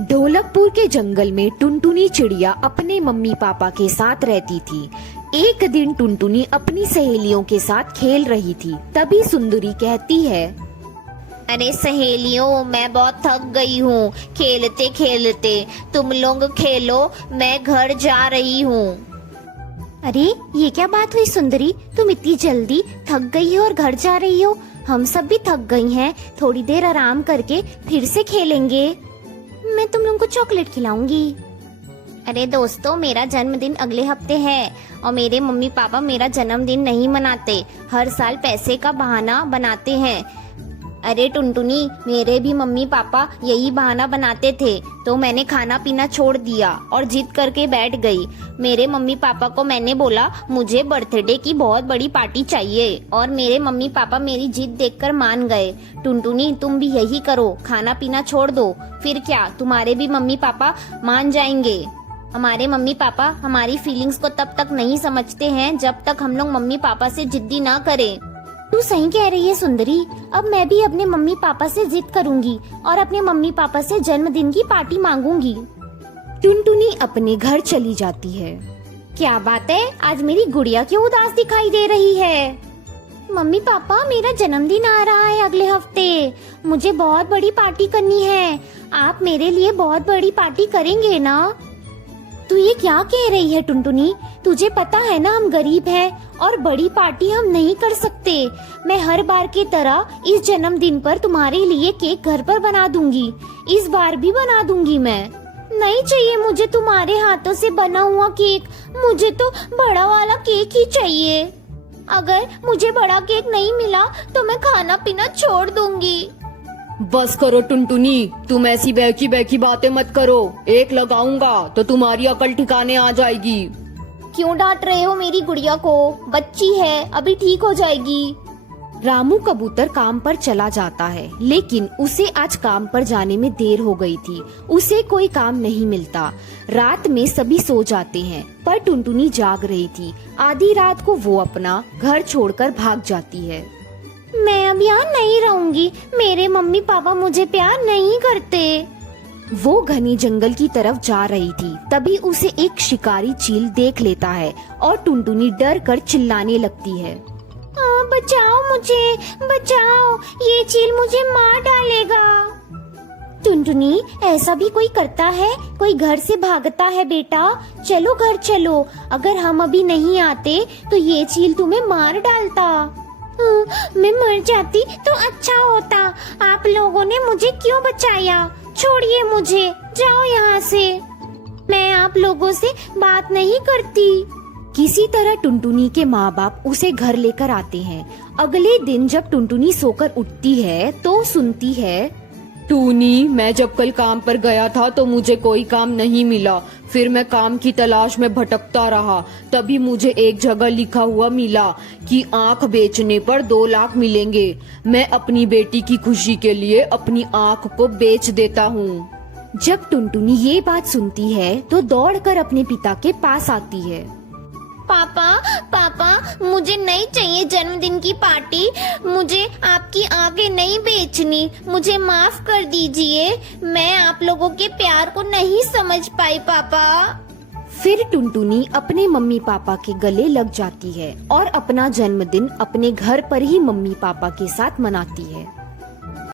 ढोलकपुर के जंगल में टुनटुनी चिड़िया अपने मम्मी पापा के साथ रहती थी। एक दिन टुनटुनी अपनी सहेलियों के साथ खेल रही थी। तभी सुंदरी कहती है, अरे सहेलियों, मैं बहुत थक गई हूँ खेलते खेलते। तुम लोग खेलो, मैं घर जा रही हूँ। अरे ये क्या बात हुई सुंदरी, तुम इतनी जल्दी थक गई हो और घर जा रही हो? हम सब भी थक गई हैं, थोड़ी देर आराम करके फिर से खेलेंगे। मैं तुम लोगों को चॉकलेट खिलाऊंगी। अरे दोस्तों, मेरा जन्मदिन अगले हफ्ते है और मेरे मम्मी पापा मेरा जन्मदिन नहीं मनाते, हर साल पैसे का बहाना बनाते हैं। अरे टुनटुनी, मेरे भी मम्मी पापा यही बहाना बनाते थे, तो मैंने खाना पीना छोड़ दिया और जिद करके बैठ गई। मेरे मम्मी पापा को मैंने बोला मुझे बर्थडे की बहुत बड़ी पार्टी चाहिए और मेरे मम्मी पापा मेरी जिद देखकर मान गए। टुनटुनी, तुम भी यही करो, खाना पीना छोड़ दो, फिर क्या तुम्हारे भी मम्मी पापा मान जाएंगे। हमारे मम्मी पापा हमारी फीलिंग्स को तब तक नहीं समझते हैं जब तक हम लोग मम्मी पापा से जिद्दी ना करें। तू सही कह रही है सुंदरी, अब मैं भी अपने मम्मी पापा से जिद करूंगी और अपने मम्मी पापा से जन्मदिन की पार्टी मांगूंगी। टुनटुनी अपने घर चली जाती है। क्या बात है, आज मेरी गुड़िया क्यों उदास दिखाई दे रही है? मम्मी पापा, मेरा जन्मदिन आ रहा है अगले हफ्ते, मुझे बहुत बड़ी पार्टी करनी है। आप मेरे लिए बहुत बड़ी पार्टी करेंगे ना? तू ये क्या कह रही है टुनटुनी? तुझे पता है ना हम गरीब हैं और बड़ी पार्टी हम नहीं कर सकते। मैं हर बार की तरह इस जन्मदिन पर तुम्हारे लिए केक घर पर बना दूंगी, इस बार भी बना दूंगी। मैं नहीं चाहिए मुझे तुम्हारे हाथों से बना हुआ केक, मुझे तो बड़ा वाला केक ही चाहिए। अगर मुझे बड़ा केक नहीं मिला तो मैं खाना पीना छोड़ दूंगी। बस करो टुनटुनी, तुम ऐसी बहकी बहकी बातें मत करो। एक लगाऊंगा तो तुम्हारी अकल ठिकाने आ जाएगी। क्यों डांट रहे हो मेरी गुड़िया को? बच्ची है, अभी ठीक हो जाएगी। रामू कबूतर काम पर चला जाता है, लेकिन उसे आज काम पर जाने में देर हो गई थी। उसे कोई काम नहीं मिलता। रात में सभी सो जाते हैं, पर टुनटुनी जाग रही थी। आधी रात को वो अपना घर छोड़कर भाग जाती है। मैं अब यहाँ नहीं रहूंगी, मेरे मम्मी पापा मुझे प्यार नहीं करते। वो घनी जंगल की तरफ जा रही थी, तभी उसे एक शिकारी चील देख लेता है और टुनटुनी डर कर चिल्लाने लगती है, बचाओ मुझे, बचाओ, ये चील मुझे मार डालेगा। टुनटुनी, ऐसा भी कोई करता है? कोई घर से भागता है बेटा? चलो घर चलो, अगर हम अभी नहीं आते तो ये चील तुम्हें मार डालता। मैं मर जाती तो अच्छा होता। आप लोगों ने मुझे क्यों बचाया? छोड़िए मुझे, जाओ यहाँ से। मैं आप लोगों से बात नहीं करती। किसी तरह टुनटुनी के माँ बाप उसे घर लेकर आते हैं। अगले दिन जब टुनटुनी सोकर उठती है तो सुनती है, टूनी, मैं जब कल काम पर गया था तो मुझे कोई काम नहीं मिला। फिर मैं काम की तलाश में भटकता रहा, तभी मुझे एक जगह लिखा हुआ मिला कि आँख बेचने पर 2 लाख मिलेंगे। मैं अपनी बेटी की खुशी के लिए अपनी आँख को बेच देता हूँ। जब टुनटुनी ये बात सुनती है तो दौड़कर अपने पिता के पास आती है। पापा, पापा, मुझे नहीं चाहिए जन्मदिन की पार्टी। मुझे आपकी आंखें नहीं बेचनी, मुझे माफ कर दीजिए। मैं आप लोगों के प्यार को नहीं समझ पाई पापा। फिर टुनटुनी अपने मम्मी पापा के गले लग जाती है और अपना जन्मदिन अपने घर पर ही मम्मी पापा के साथ मनाती है।